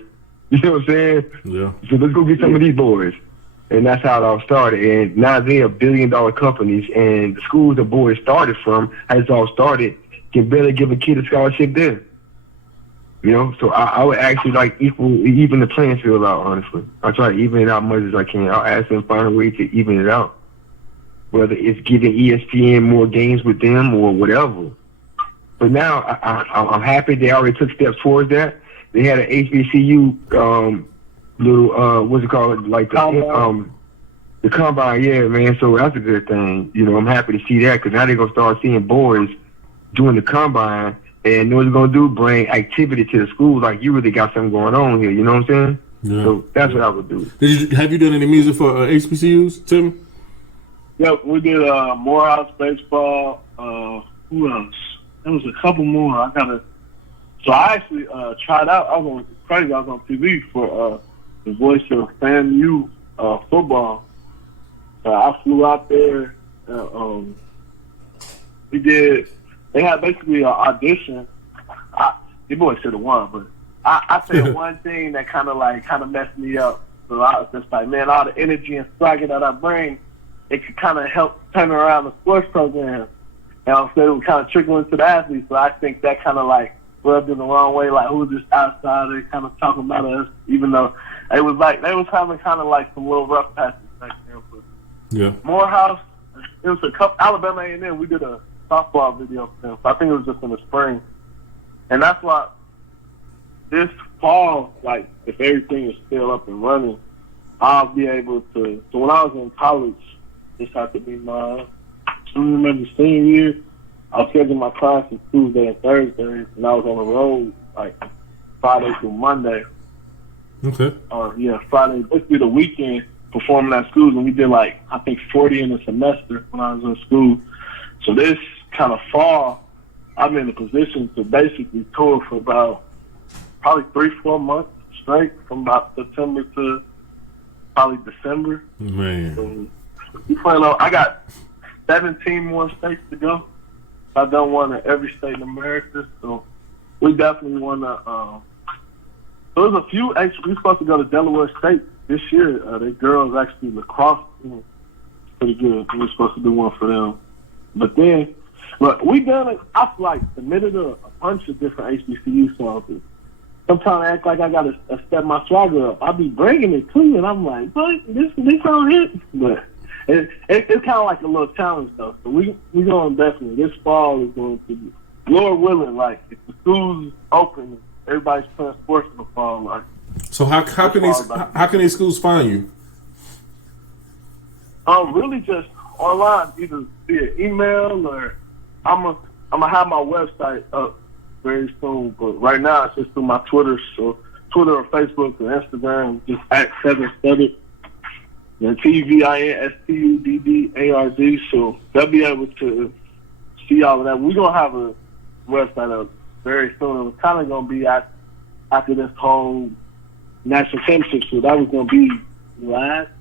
You know what I'm saying? Yeah. So let's go get some of these boys. And that's how it all started. And now they're billion-dollar companies, and the schools the boys started from, how it all started, can barely give a kid a scholarship there. So I would actually even the playing field out, honestly. I try to even it out as much as I can. I'll ask them to find a way to even it out. Whether it's giving ESPN more games with them or whatever. But now I'm happy they already took steps towards that. They had an HBCU what's it called? Like the combine, yeah, man. So that's a good thing. I'm happy to see that, because now they're going to start seeing boys doing the combine. And what it's going to do, bring activity to the school, like you really got something going on here, you know what I'm saying? Yeah. So that's what I would do. Have you done any music for HBCUs, Tim? Yep, we did Morehouse baseball. Who else? There was a couple more. So I actually tried out. I was on TV for the voice of FAMU football. I flew out there. They had basically an audition. The boys should have won, but I said one thing that kind of messed me up. So I was just like, man, all the energy and swagger that I bring, it could kind of help turn around the sports program. And instead it would kind of trickle into the athletes. So I think that kind of rubbed in the wrong way. Like, who's this outsider kind of talking about us? Even though it was they was having kind of some little rough patches back there. But yeah. Morehouse, it was a couple, Alabama A&M, we did a softball video for them. So I think it was just in the spring. And that's why this fall, if everything is still up and running, I'll be able to. So when I was in college, this had to be my, senior year, I was scheduling my classes Tuesday and Thursday, and I was on the road Friday through Monday. Okay. Friday, basically the weekend, performing at schools, and we did 40 in a semester when I was in school. So this kind of fall, I'm in a position to basically tour for about probably 3-4 months straight, from about September to probably December. Man. So we plan on, I got 17 more states to go. I've done one in every state in America, so we definitely want to. There's a few, actually, we're supposed to go to Delaware State this year. The girls actually lacrosse team pretty good. We were supposed to do one for them. But then, look, we done it. I like submitted a bunch of different HBCU songs. Sometimes I act like I got to step my swagger up. I be bringing it to you, and I'm like, what? This on it? But it's kind of like a little challenge, though. So we going to definitely, this fall is going to be, Lord willing, like, if the school's open, everybody's playing sports in the fall, like. So how can these schools find you? Really just online, either via email or I'm gonna have my website up very soon. But right now it's just through my Twitter, so Twitter or Facebook or Instagram, just at Tevin Studdard, and TevinStuddard. So they'll be able to see all of that. We're gonna have a website up very soon. It's kind of gonna be after this whole national championship. So that was gonna be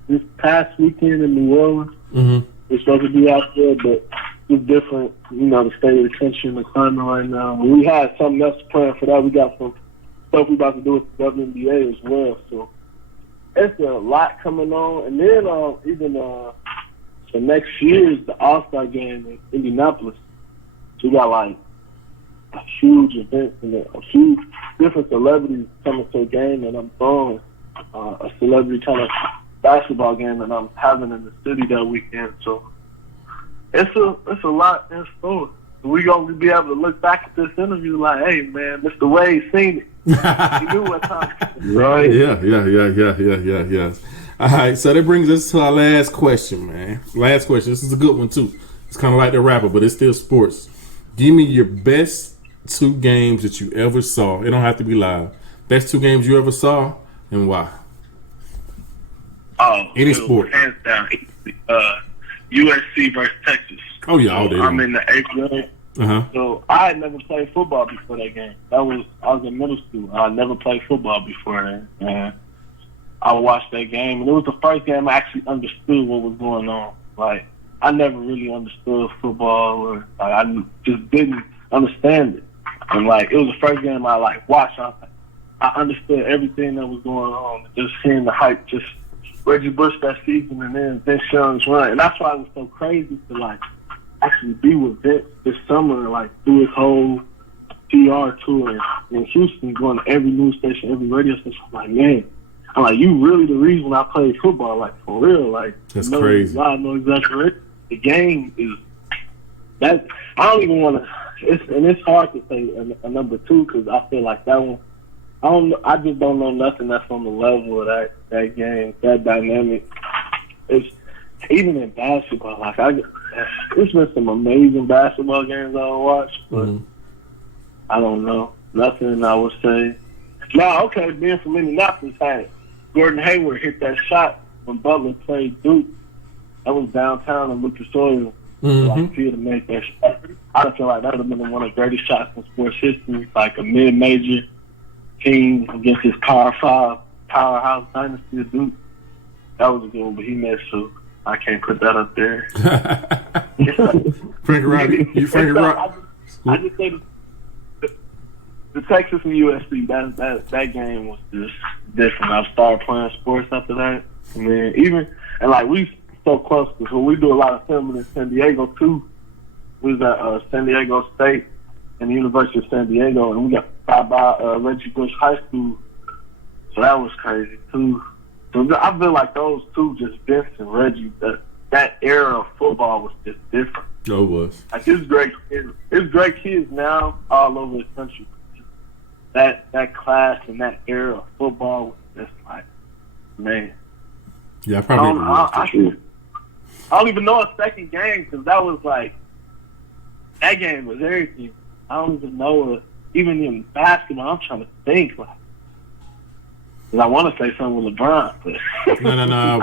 this past weekend in New Orleans. Mm-hmm. It's supposed to be out there, but it's different. You know, the state of the country and the climate right now. We had something else planned for that. We got some stuff we about to do with the WNBA as well. So it's a lot coming on. And then even so next year is the All-Star game in Indianapolis. So we got like a huge event and a huge different celebrities coming to a game, and I'm throwing a celebrity kind of basketball game that I'm having in the city that weekend. So it's a lot in store. We gonna be able to look back at this interview like, hey man, Mr. Wade seen it. He knew what time. Right? Yeah. All right, so that brings us to our last question, man. Last question. This is a good one too. It's kind of like the rapper, but it's still sports. Give me your best 2 games that you ever saw. It don't have to be live. Best 2 games you ever saw, and why? Oh, any sport, hands down. USC versus Texas. Oh yeah, all day. I'm in the 8th grade. Uh-huh. So I had never played football before that game. I was in middle school. I never played football before that. And I watched that game, and it was the first game I actually understood what was going on. Like, I never really understood football, or I just didn't understand it. And like, it was the first game I watched. I understood everything that was going on. Just hearing the hype, just Reggie Bush that season, and then Vince Young's run. And that's why it was so crazy to actually be with Vince this summer, and do his whole PR tour in Houston, going to every news station, every radio station. I'm like, man, you really the reason I played football, for real. That's crazy. I know exactly right. The game is that I don't even want to. It's hard to say a number 2 because I feel like that one. I just don't know nothing that's on the level of that game, that dynamic. It's even in basketball. It's been some amazing basketball games I've watched, but I don't know nothing. I would say now. Okay, being from Indianapolis, Gordon Hayward hit that shot when Butler played Duke. That was downtown in Lucas Oil. To make that shot. I feel like that would have been one of the greatest shots in sports history, like a mid-major team against his powerhouse dynasty of Duke. That was a good one, but he missed, so I can't put that up there. Frank Rodney. I just say the Texas and USC, that game was just different. I started playing sports after that. And then we so close, because we do a lot of filming in San Diego too. We was at San Diego State and the University of San Diego, and we got by Reggie Bush High School. So that was crazy too. So I feel like those two, just Vince and Reggie, that era of football was just different. Oh, it was. It's great kids now all over the country. That class and that era of football was just man. Yeah, I probably. I don't even know a second game, because that was that game was everything. I don't even know even in basketball. I'm trying to think because I want to say something with LeBron, but no.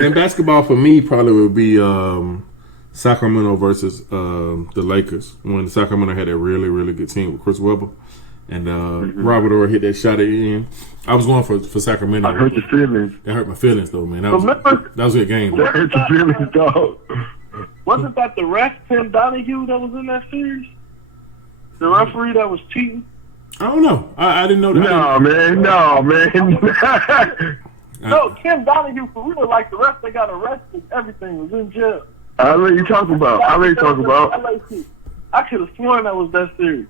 In basketball, for me, probably would be Sacramento versus the Lakers, when Sacramento had a really, really good team with Chris Webber. And Robert Orr hit that shot at the end. I was going for Sacramento. I hurt your feelings. That hurt my feelings, though, man. That was a good game. That hurt your feelings, dog. Wasn't that the ref, Tim Donahue, that was in that series? The referee that was cheating? I don't know. I didn't know that. No, man. I No, Kim Donahue, for real, like the rest, they got arrested. Everything was in jail. I know you talking about. I could have sworn that was that serious.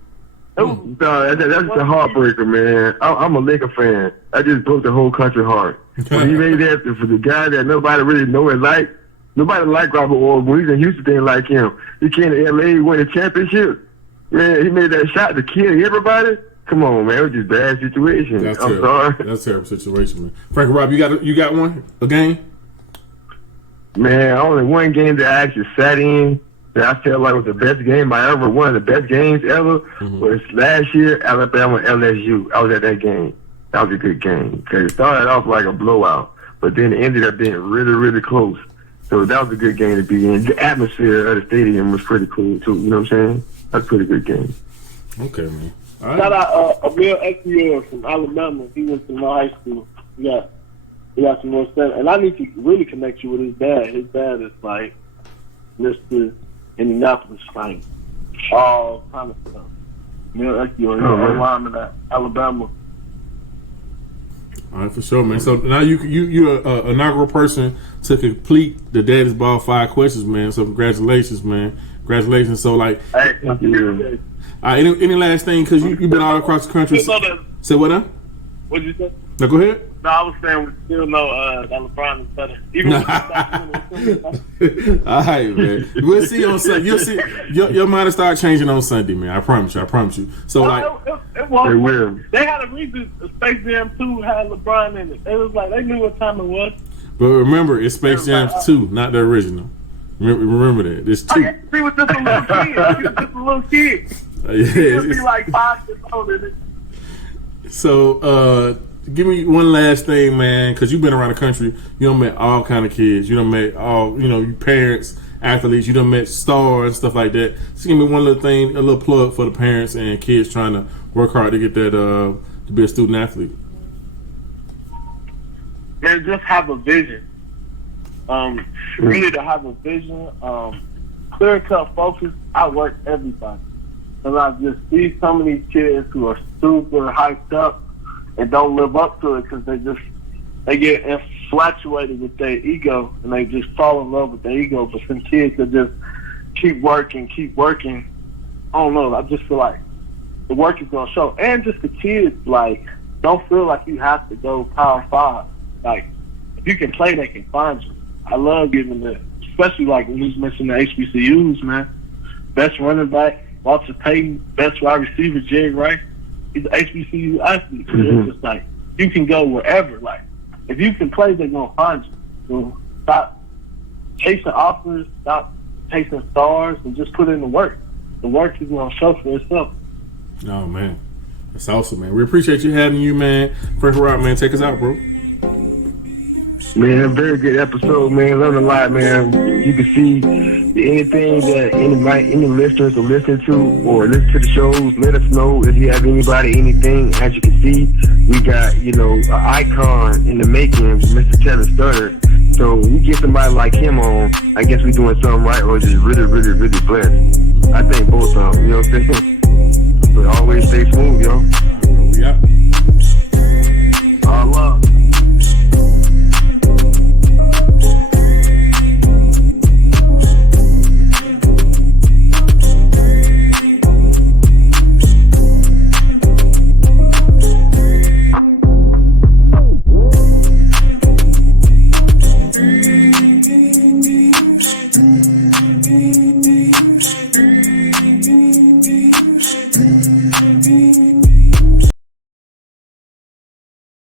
No, that's just a heartbreaker, man. I'm a Laker fan. I just broke the whole country heart. When he made that for the guy that nobody really know and like. Nobody like Robert Ory. When he's in Houston, they didn't like him. He came to L.A., won the championship. Man, he made that shot to kill everybody. Come on, man. It was just a bad situation. I'm sorry. That's a terrible situation, man. Frank Rob, you got one? A game? Man, only one game that I actually sat in that I felt like was the best game I ever won. The best games ever was last year, Alabama LSU. I was at that game. That was a good game. Because it started off like a blowout, but then it ended up being really, really close. So that was a good game to be in. The atmosphere of the stadium was pretty cool, too. You know what I'm saying? That's a pretty good game. Okay, man. All right. Shout out Emil Ekiyor from Alabama. He went to my high school. He got some more stuff. And I need to really connect you with his dad. His dad is like Mr. Indianapolis, like all kind of stuff. Emil Ekiyor, he's a lineman at Alabama. All right, for sure, man. So now you're an inaugural person to complete the Daddy's Ball 5 questions, man. So congratulations, man. Congratulations. So like, Hey, thank you. any last thing, because you've been all across the country. Say what now? What'd you say? No, go ahead. No, I was saying we still know that LeBron is better. Even All right, man. We'll see on Sunday. You'll see your mind will start changing on Sunday, man. I promise you. So like, it was. They will. They had a reason. Space Jam 2 had LeBron in it. It was like they knew what time it was. but remember, it's Space Jam 2, not the original. Remember that. It's 2. I get to see with just a little kid. He was just a little kid. He would be like 5 years old in it. So, give me one last thing, man, because you've been around the country. You done met all kind of kids. You done met all, your parents, athletes. You done met stars, stuff like that. Just give me one little thing, a little plug for the parents and kids trying to work hard to get that, to be a student athlete. And just have a vision. Really to have a vision. Clear-cut focus. Outwork everybody. And I just see some of these kids who are super hyped up and don't live up to it because they get infatuated with their ego and they just fall in love with their ego. But some kids that just keep working. I don't know. I just feel like the work is gonna show. And just the kids, like, don't feel like you have to go Power 5. Like, if you can play, they can find you. I love giving that, especially like when you mentioned the HBCUs, man. Best running back, Walter Payton. Best wide receiver, Jerry Rice. He's an HBCU athlete. It's just like, you can go wherever. Like, if you can play, they're going to find you. So stop chasing offers, stop chasing stars, and just put in the work. The work is going to show for itself. Oh, man. That's awesome, man. We appreciate you having you, man. Frank Rock, man. Take us out, bro. Man, very good episode, man. Learned a lot, man. You can see anything that any listeners are listening to or listen to the shows. Let us know if you have anything. As you can see, we got, an icon in the making, Mr. Tevin Studdard. So we get somebody like him on, I guess we're doing something right or just really, really, really blessed. I think both of them, you know what I'm saying? But always stay smooth, yo. We out.